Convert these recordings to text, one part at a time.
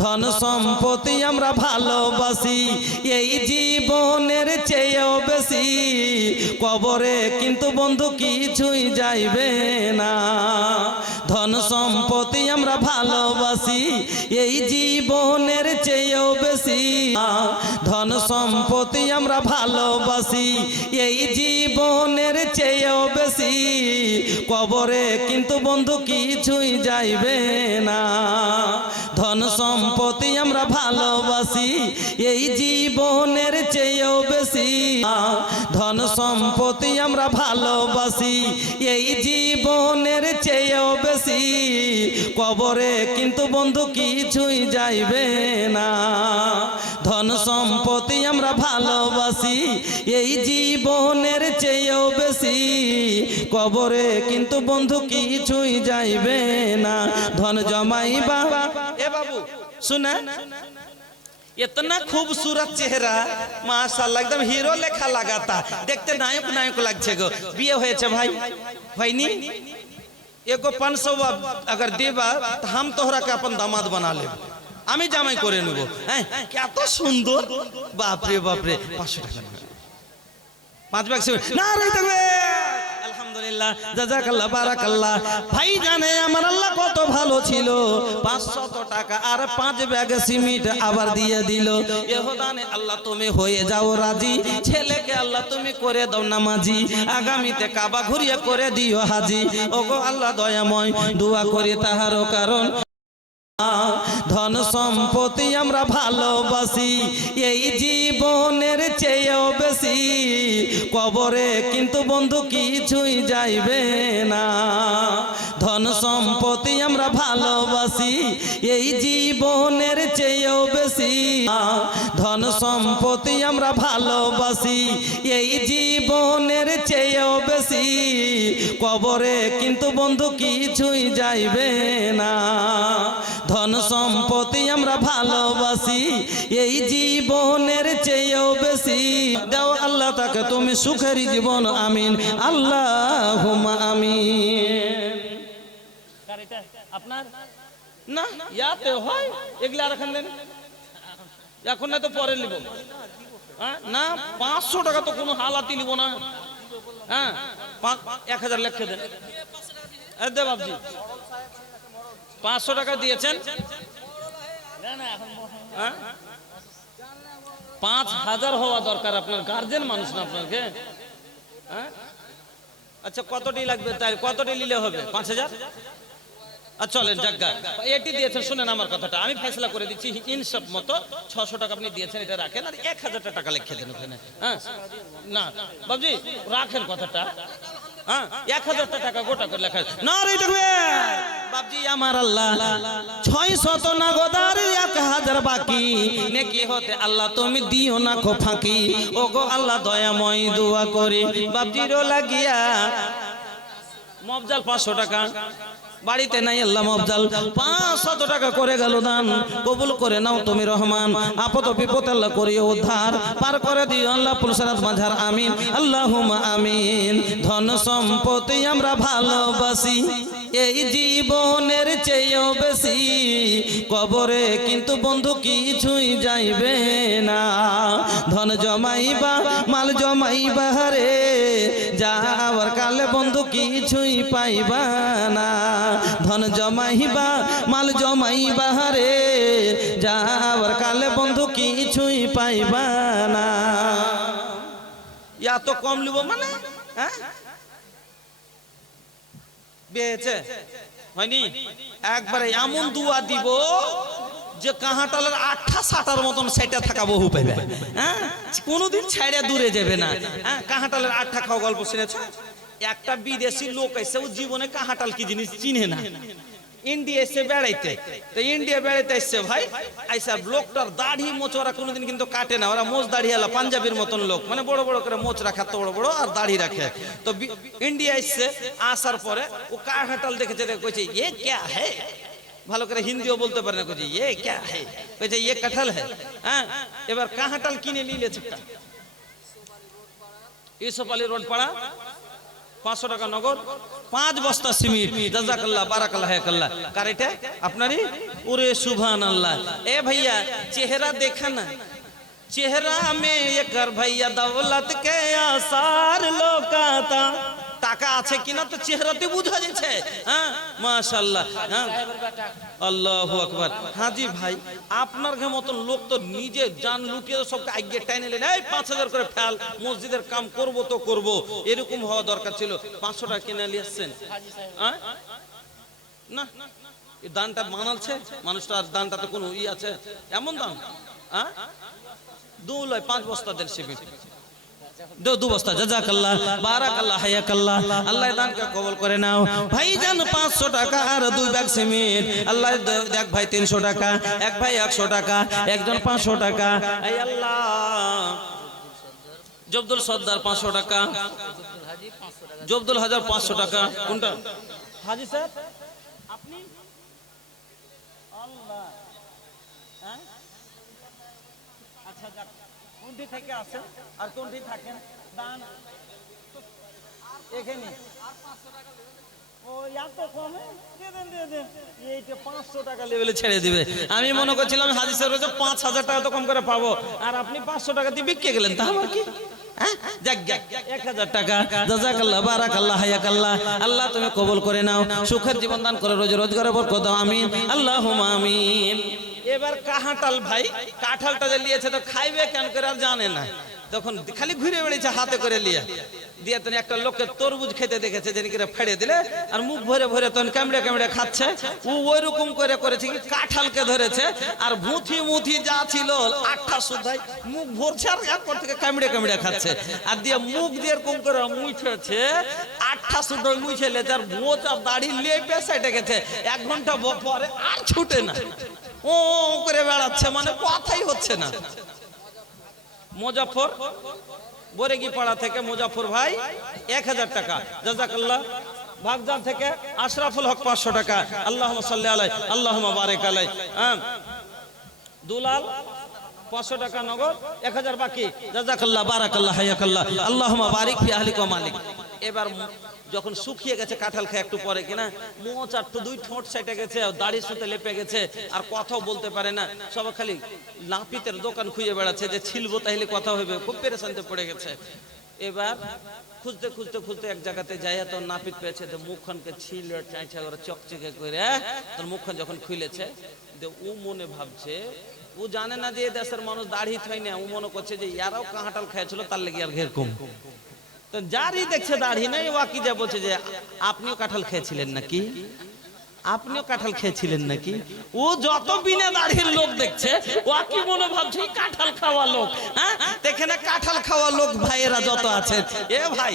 ধন সম্পত্তি আমরা ভালোবাসি এই জীবনের চেয়েও বেশি, কবরে কিন্তু বন্ধু কিছুই যাইবে না। ধন সম্পত্তি আমরা ভালোবাসি এই জীবনের চেয়েও বেশি, ধন সম্পত্তি আমরা ভালোবাসি এই জীবনের চেয়েও বেশি, কবরে কিন্তু বন্ধু কিছুই যাইবে না। ধন সম্পত্তি আমরা ভালোবাসি এই জীবনের চেয়েও বেশি, ধন সম্পত্তি আমরা ভালোবাসি এই জীবনের চেয়েও বেশি, কবরে কিন্তু বন্ধু কিছুই যাইবে না। ধন সম্পত্তি আমরা ভালোবাসি এই জীবনের চেয়েও বেশি, কবরে কিন্তু বন্ধু কিছুই যাইবে না। ধন জমাইবা ए बाबू सुना, इतना खूबसूरत चेहरा माशाल्लाह एकदम हीरो लेखा लगाता, देखते नायक नायक लगछे गो। बिये होयेछे भाई भाईनी एको 500 अगर देबा तो हम तोहरा के अपन दामाद बना लेब, आमी जामाई करे नेब। हैं क्या तो सुंदर, बाप रे 500 टाका 5 बैग से ना रही तकबीर আলহামদুলিল্লাহ জাযাকাল্লাহ বারাকাল্লাহ। ভাই জানে আমার আল্লাহ কত ভালো ছিল, 500 টাকা আর 5 ব্যাগ সিমেন্ট আবার দিয়ে দিল। এহদানে আল্লাহ তুমি হয়ে যাও রাজি, ছেলেকে আল্লাহ তুমি করে দাও নামাজি, আগামীতে কাবা ঘুরিয়ে করে দিও হাজি। ওগো আল্লাহ দয়াময় দোয়া করি তাহারও কারণ, ধন সম্পত্তি আমরা ভালোবাসি এই জীবনের চেয়েও বেশি, কবরে কিন্তু বন্ধু কিছুই যাইবে না। ধন সম্পত্তি আমরা ভালোবাসি এই জীবনের চেয়েও বেশি, ধন সম্পত্তি আমরা ভালোবাসি এই জীবনের চেয়েও বেশি, কবরে কিন্তু বন্ধু কিছুই যাইবে না। ধন সম্পত্তি আমরা ভালোবাসি এই জীবনের চেয়েও বেশি, দাও আল্লাহ তাকে তুমি সুখের জীবন, আমিন আল্লাহুম্মা আমিন। আপনার না ইয়াতে হয় এগুলা রাখেন দেন, এখন না তো পরে নিব না। 500 টাকা তো কোনো হালাতি নিব না। হ্যাঁ 1000 লিখে দেন দে বাবজি, 500 টাকা দিয়েছেন, 5000 হওয়া দরকার, আপনার গার্জেন মানুষ না আপনাকে। আচ্ছা কতটি লাগবে, তাই কতটি নিলে হবে? 5000। আচ্ছা চলেন জায়গা এটি দিয়েছেন, শুনেন আমার কথাটা, আমি ফেসলা করে দিচ্ছি ইনসাফ মতো। 600 টাকা আপনি দিয়েছেন, এটা রাখেন, আর 1000 টাকা লিখে দেন ওখানে। হ্যাঁ না বাবজি রাখেন কথাটা, হ্যাঁ 1000 টাকা গোটা করে লেখা না রে বাবজি। আমার আল্লাহ 600 নগদার 1000 বাকি, নেকি হতে আল্লাহ তুমি দিও না খো ফাঁকি। ওগো আল্লাহ দয়াময় দোয়া করি বাবজিরও লাগিয়া মফজাল 500 টাকা বাড়িতে নাই, আল্লাহ মফজাল 500 টাকা করে গেল দান, কবুল করে নাও তুমি রহমান। আপদ বিপদ আল্লাহ করিও উদ্ধার, পার করে দিও আল্লাহ পুলসারাত মাঝার, আমিন আল্লাহুম্মা আমিন। ধন সম্পত্তি আমরা ভালোবাসি এই জীবনের চেয়েও বেশি, কবরে কিন্তু বন্ধু কিছুই যাইবে না। ধন জমাইবা মাল জমাইবা রে, যাওয়ার কালে বন্ধু কিছুই পাইবা না। ধন জমাইবা মাল জমাইবা রে, যাওয়ার কালে বন্ধু কিছুই পাইবা না। ইয়া তো কম লিব মানে হ্যাঁ বেচে হয়নি, একবারে এমন দুয়া দিব যে কাহাটালের 8-7টার মতন সেটা থাকা বহু পাইবে। হ্যাঁ কোনোদিন ছাইড়া দূরে যাবে না। হ্যাঁ কাহাটালের 8টা খাওয়া গল্প শুনেছ? একটা বিদেশি লোক এসে ও জীবনে কাহাটাল কি জিনিস চিনে না, ইন্ডিয়া এসে বেড়াইতে, তো ইন্ডিয়া বেড়াইতে এসছে ভাই, আইসা লোকটার দাড়ি মোচ ওরা কোনোদিন কিন্তু কাটে না, ওরা মোচ দাড়ি আলা পাঞ্জাবির মতন লোক, মানে বড় বড় করে মোচ রাখে, এত বড় বড় আর দাড়ি রাখে। তো ইন্ডিয়া এসছে, আসার পরে ও কাহাটাল দেখেছে, কইছে এ ক্যা হে, ভালো করে হিন্দিও বলতে পারে না, কইছে এ ক্যা হে, কইছে এ কাঁঠাল হে। হ্যাঁ এবার কাহাটাল কিনে নিলেছে, ইউসুফ আলী রোড পাড়া 500 টাকা নগদ 5 বস্তা সিমেন্ট জাযাকাল্লাহ বারাকাল্লাহ হায়াকাল্লাহ কার এটা আপনারই ওরে সুবহানাল্লাহ এ ভাইয়া চেহারা দেখা না চেহারা মে ये कर भैया दौलत के आसार लोकाता টাকা আছে কিনা তো চেহারাতে বোঝা যাচ্ছে হ্যাঁ মাশাআল্লাহ হ্যাঁ আল্লাহু আকবার হাজি ভাই আপনার মতন লোক তো নিজে জান লুটিয়ে সবকে আগে টাইনে নেন এই 5000 করে ফেল মসজিদের কাম করব তো করব এরকম হওয়া দরকার ছিল 500 টাকা কিনে নিয়ে আসছেন হ্যাঁ না এই দানটা মানালছে মানুষটার দানটাতে কোনো ই আছে এমন দাম হ্যাঁ 5 বস্তা দেন সিমেন্ট दो बस्ता জাযাকাল্লাহ বারাকাল্লাহ হায়াকাল্লাহ আল্লাহ দানকে কবুল করে নাও ভাইজান 500 টাকা আর 2 ব্যাগ সিমেন্ট আল্লাহ দেখ ভাই 300 টাকা এক ভাই 100 টাকা একজন 500 টাকা এই আল্লাহ জব্দুল সর্দার 500 টাকা জব্দুল হাজার 500 টাকা কোনটা হাজি সাহেব আপনি আল্লাহ হ্যাঁ আচ্ছা যাক কোনটি থেকে আসেন আর কোনটি থাকেন দান এখানে আর 500 টাকা ও এত কমে দিয়ে দেন এইটা 500 টাকা লেভেলে ছেড়ে দিবে আমি মনে করছিলাম হাজি স্যার রোজ 5000 টাকা তো কম করে পাবো আর আপনি 500 টাকা দিয়ে বিক্রি গেলেন তা আমার কি যাক 1000 টাকা জাযাকাল্লাহ বারাকাল্লাহ হায়াকাল্লাহ আল্লাহ তুমি কবুল করে নাও সুখের জীবন দান করে রোজ রোজগারে বরকত দাও আমিন আল্লাহুম্মা আমিন এবার কাঁঠাল ভাই কাঁঠালটা যে লিয়েছে তো খাইবে কেন করে আর জানে না তখন খালি ঘুরে বেড়েছে হাতে করে লিয়ে দিয়ে তখন একটা লোককে তরমুজ খেতে দেখেছে যে কিরে ফেড়ে দিলে আর মুখ ভরে ভরে তখন কামড়ে কামড়ে খাচ্ছে ও ওই রকম করে করেছে কি কাঁঠালকে ধরেছে আর মুথি যা ছিল 8টা সুধাই মুখ ভরছে আর এরপর থেকে কামড়ে কামড়ে খাচ্ছে আর দিয়ে মুখ দিয়ে এরকম করে মুছেছে 8টা সুধাই মুছেলে তার মোচ আর দাড়ি লেপে সাইডে গেছে 1 ঘন্টা পরে আর ছুটে না ও করে বেড়াচ্ছে মানে কথাই হচ্ছে না মুজাফফর বরেগি পাড়া থেকে মুজাফফর ভাই 1000 টাকা জাযাকাল্লাহ বাগদাদ থেকে আশরাফুল হক 500 টাকা আল্লাহুম্মা সাল্লি আলাইহি আল্লাহুম্মা বারিক আলাইহি দুলাল 500 টাকা নগদ 1000 বাকি জাযাকাল্লাহ বারাকাল্লাহ হায়াকাল্লাহ আল্লাহুম্মা বারিক ফি আহলিকা মালিক এবার যখন শুকিয়ে গেছে কাঁঠাল খেয়ে একটু পরে কিনা মোচ আর তো 2 ঠোঁট সেটে গেছে দাড়ি সুতে লেপে গেছে আর কথাও বলতে পারে না সব খালি নাপিতের দোকান খুঁজে বেড়াচ্ছে যে ছিলবো তাহলে কথা হবে খুব পেরেশানিতে পড়ে গেছে এবার খুঁজতে খুঁজতে খুঁজতে এক জায়গাতে যাইয়া তো নাপিত পেয়েছে তো মুখখানকে ছিল চাইছে করে চকচকে করে তোর মুখখান যখন খুলেছে ও মনে ভাবছে ও জানে না যে দেশের মানুষ দাড়ি থাই না ও মনে করছে যে ইয়ারাও কাঁঠাল খেয়েছিল তার লেগে আর ঘের কম তো যারই দেখছে দাড়ি নাই ও কি যা বলছে যে আপনিও কাঁঠাল খেয়েছিলেন নাকি আপনিও কাঁঠাল খেয়েছিলেন নাকি ও যত বিনা দাড়ির লোক দেখছে ও কি মনে ভাবছে কাঁঠাল খাওয়া লোক হ্যাঁ এখানে কাঁঠাল খাওয়া লোক ভাইয়েরা যত আছেন এ ভাই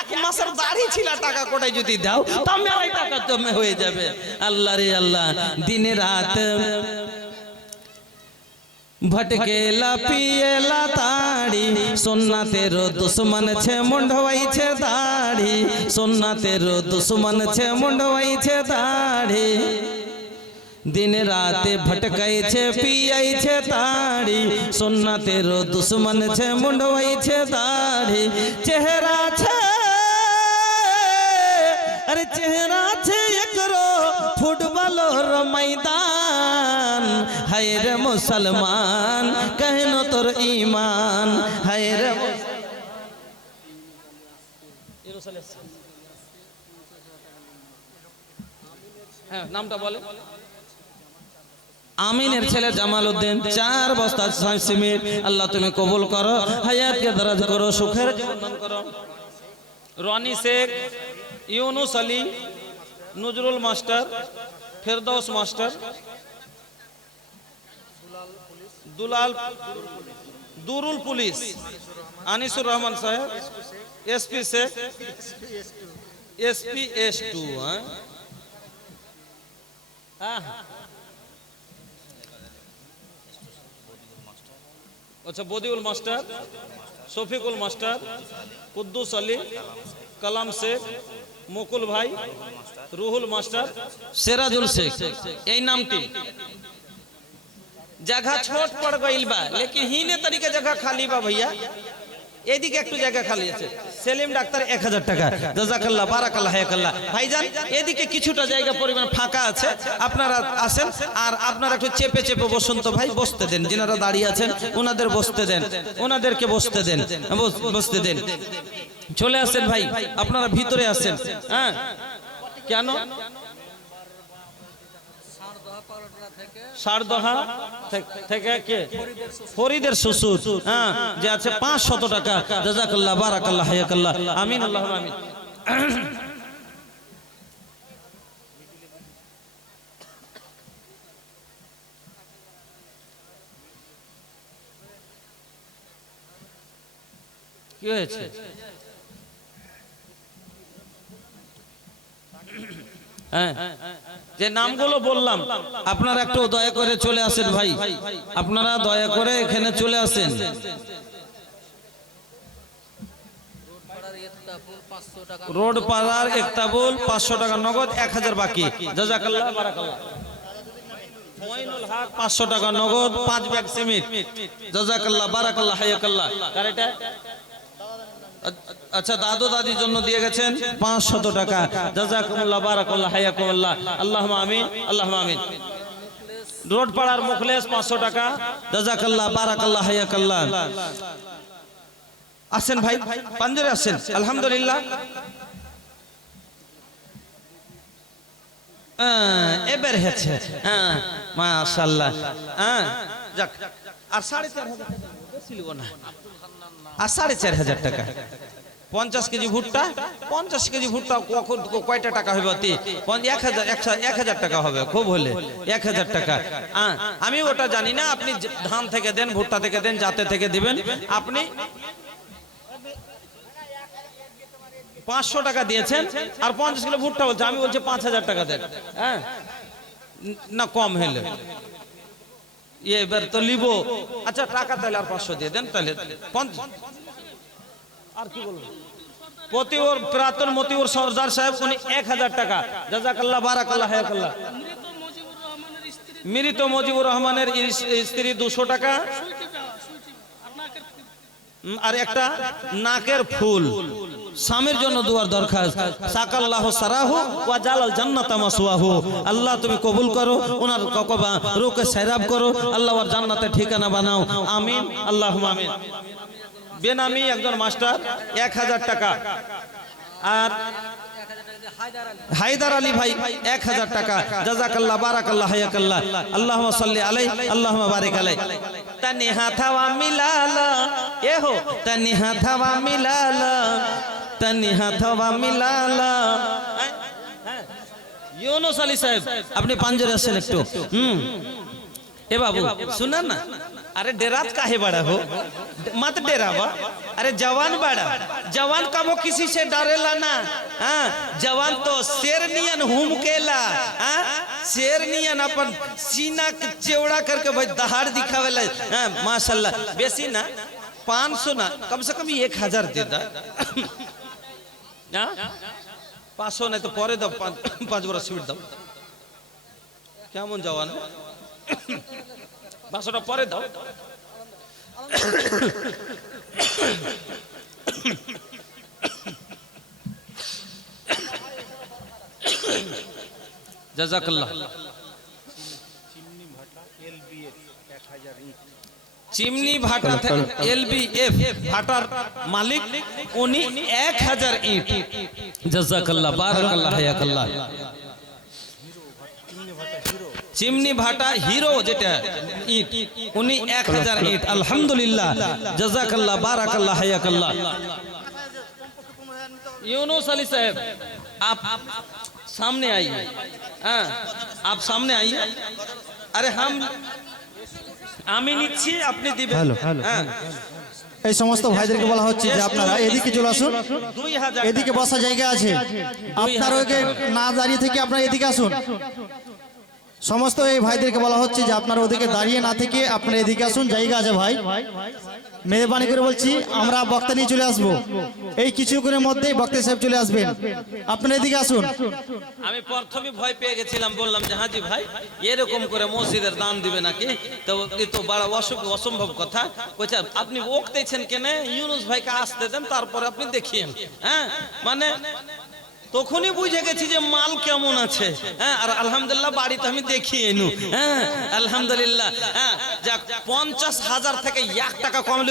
1 মাসের দাড়ি ছিল টাকা কোটায় যদি দাও তা মেলাই টাকা জমে হয়ে যাবে আল্লাহ রে আল্লাহ দিনে রাত भटकेला पिएला ताड़ी सोना तेरो दुश्मन छे मुंडवाई छे दाढ़ी सोना तेरो दुश्मन छे मुंडवाई छे दाढ़ी दिन रात भटकाई छे पियाई छे ताड़ी सोना तेरो दुश्मन छे मुंडवाई छे दाढ़ी चेहरा छे अरे चेहरा छे एकरो फुटबॉलर मैदान हाय रे मुसलमान कहनो तोर ईमान हाय रे नामटा बोले আমিনের ছেলে জামাল উদ্দিন 4 বস্তা সিমেন্ট আল্লাহ তুমি কবুল করো হায়াতকে দরাজ করো সুখের জীবন দান করো Roni Sheikh Yunus Ali Nazrul master Ferdous master Durul police Anisur Rahman সাহেব এসপি শেখ এসপি S2 হ্যাঁ अच्छा बदिउल मास्टर शफिकुल मास्टर कुद्दूस अली कलाम शेख मुकुल भाई रूहुल मास्टर सिराजुल शेख यही नामटी जगह छोट पड़ गई बा लेकिन हीने तरीके जगह खाली बा भैया এদিকে একটু জায়গা খালি আছে, সেলিম ডাক্তার 1000 টাকা, জাযাকাল্লাহ বারাকাল্লাহ হায়াকাল্লাহ। ভাইজান এদিকে কিছুটা জায়গা পরিমাণ ফাঁকা আছে, আপনারা আসেন আর আপনারা একটু চেপে চেপে বসুন তো ভাই, বসতে দেন, যিনারা দাঁড়িয়ে আছেন ওনাদের বসতে দেন, ওনাদেরকে বসতে দেন, বসতে দেন। চলে আসেন ভাই, আপনারা ভিতরে আসেন। হ্যাঁ কেন? সারদহা থেকে কে? ফরিদের শ্বশুর, হ্যাঁ, যে আছে 500 টাকা, জাযাকাল্লাহ বারাকাল্লাহ হায়াকাল্লাহ, আমিন আল্লাহুম্মা আমিন। কি হয়েছে? হ্যাঁ, যে নামগুলো বললাম আপনারা একটু দয়া করে চলে আসেন ভাই, আপনারা দয়া করে এখানে চলে আসেন। রোড পাড়ার একতাবুল 500 টাকা নগদ, 1000 বাকি, জাযাকাল্লাহ বারাকাল্লাহ। মঈনুল হক 500 টাকা নগদ, 5 ব্যাগ সিমেন্ট, জাযাকাল্লাহ বারাকাল্লাহ হায়াকাল্লাহ। কার এটা? আচ্ছা, দাদু দাদির জন্য দিয়ে গেছেন 500 টাকা, জাযাকুমুল্লাহ বারাকাল্লাহ হায়াকুমুল্লাহ, আল্লাহুম্মা আমিন আল্লাহুম্মা আমিন। রোড পাড়ার মুখলেস 500 টাকা, জাযাকাল্লাহ বারাকাল্লাহ হায়াকাল্লাহ। আসেন ভাই, পাঞ্জরে আসেন, আলহামদুলিল্লাহ। এবার হচ্ছে, হ্যাঁ মাশাআল্লাহ। হ্যাঁ যাক, আর 4500 টাকা ছিল না, আর 4500 টাকা। 50 কেজি ভুট্টা, 50 কেজি ভুট্টা কয়টা টাকা হবে? 1000 টাকা হবে, খুব হলে 1000 টাকা। আমি ওটা জানি না, আপনি ধান থেকে দেন, ভুট্টা থেকে দেন, জাতে থেকে দিবেন। আপনি 500 টাকা দিয়েছেন আর 50 কিলো ভুট্টা বলছে, আমি বলছি 5000 টাকা দেন। হ্যাঁ না, কম হলে এবার তো লিব। আচ্ছা টাকা তাহলে আর 500 দিয়ে দেন, তাহলে আর কি বলবো। পতিওর প্রাতন মতিউর সরদার সাহেব উনি 1000 টাকা, জাযাকাল্লাহ বারাকাল্লাহ হায়াকাল্লাহ। মৃত মুজিবুর রহমানের স্ত্রী 200 টাকা, আর একটা নাকের ফুল, স্বামীর জন্য দুয়ার দরখাস্ত, সাকাল্লাহু সারাহু ওয়া জালাল জান্নাতা মাসওয়াহু। আল্লাহ তুমি কবুল করো, ওনার ককবা রুকে সাইরাব করো, আল্লাহ ওর জান্নাতে ঠিকানা বানাও, আমিন আল্লাহুম্মা আমিন। বেনামি একজন মাস্টার 1000 টাকা, আর হায়দার আলী ভাই 1000 টাকা, জাযাকাল্লাহ বারাকাল্লাহ হায়াকাল্লাহ, আল্লাহুম্মা সাল্লি আলাইহি আল্লাহুম্মা বারিক আলাইহি। তনি হাথাওয়া মিলালা, এ হো তনি হাথাওয়া মিলালা, তনি হাথাওয়া মিলালা। ইউনুস আলী সাহেব আপনি পাঞ্জরে আসেন একটু। ए बाबू सुना ना, अरे डेरात काहे बड़ा हो, मत डेरावा। अरे जवान बड़ा, जवान कबो किसी से डरेला ना। हाँ जवान तो शेर नियन हुमकेला, हाँ शेर नियन अपन सीना चौड़ा करके भाई दहाड़ दिखावेला। हाँ माशाल्लाह, बेसी ना 500 ना, कम से कम 1000 दे दा। 500 नहीं तो परे दो, 5 बरस स्वीट दो। क्या मन जवान 500টা পরে দাও। জাযাকাল্লাহ। চিমনি ভাটা এলবিএফ ভাটার মালিক উনি 1000 ইট, জাযাকাল্লাহ বারাকাল্লাহ হায়াকাল্লাহ। চিমনি ভাটা হিরো যেটা ইট, উনি 1000 ইট, আলহামদুলিল্লাহ জাযাকাল্লাহ বারাকাল্লাহ হায়াকাল্লাহ। यूनुस अली साहब आप सामने आइए, हाँ आप सामने आइए। अरे हम আমি নিচ্ছি আপনি দিবেন। হ্যাঁ এই সমস্ত ভাইদেরকে বলা হচ্ছে যে আপনারা এদিকে চলে আসুন, এদিকে বসা জায়গা আছে, আপনারা ওকে না দাঁড়িয়ে থেকে আপনারা এদিকে আসুন। সমস্ত এই ভাইদেরকে বলা হচ্ছে যে আপনারা ওদিকে দাঁড়িয়ে না থেকে আপনারা এদিকে আসুন, জায়গা আছে ভাই। মেহরবানি করে বলছি, আমরা বক্তা নিয়ে চলে আসবো, এই কিছুক্ষণের মধ্যেই বক্তা সাহেব চলে আসবেন, আপনারা এদিকে আসুন। আমি প্রথমে ভয় পেয়ে গেছিলাম, বললাম যে হাজি ভাই এরকম করে মসজিদের দান দিবে নাকি, তো এ তো বড় অসম্ভব কথা। বলছে আপনি বকতেছেন কেন, ইউনুস ভাইকে আসতে দেন, তারপরে আপনি দেখিয়েন। হ্যাঁ, মানে তখনই বুঝে গেছি যে মাল কেমন আছে। হ্যাঁ, আর আলহামদুলিল্লাহ বাড়িতে আমি দেখিয়ে নু। হ্যাঁ, আলহামদুলিল্লাহ। হ্যাঁ, যাক 50,000 থেকে 1 টাকা কমলে